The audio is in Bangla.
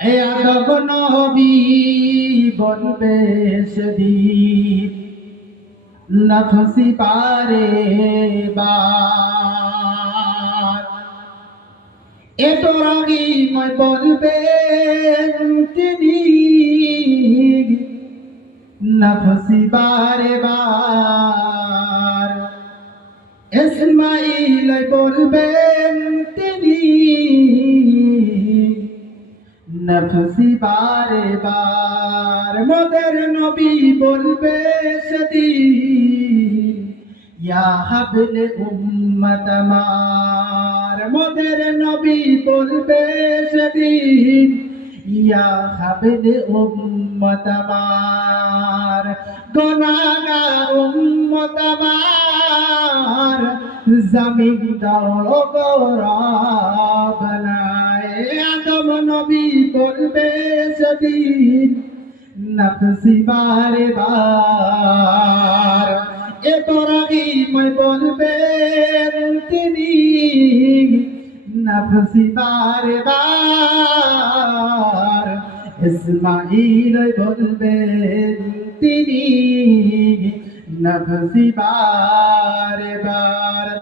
এ আদব নবী বলবে সেদিন নফসি পারে বার এ তো রহিময় বলবেন তিনি নফসি বারে বার ইসমাইল বলবেন তিনি নফসি বারে বার মোদের নবী বলবে সেদিন ইয়া হাবলে উম্মত আমার মোদের নবী বলবে সেদিন ইয়া হাবলে উম্মত আমার গুনাহগার উম্মত আমার জমিন দাও গৌরব বানায় আদম নবী বলবে সেদিন নফসি বারে বার ইব্রাহিম বলবেন তিনি নফসি বারে বার ইসমাইল বলবেন তিনি নফসি বারে বার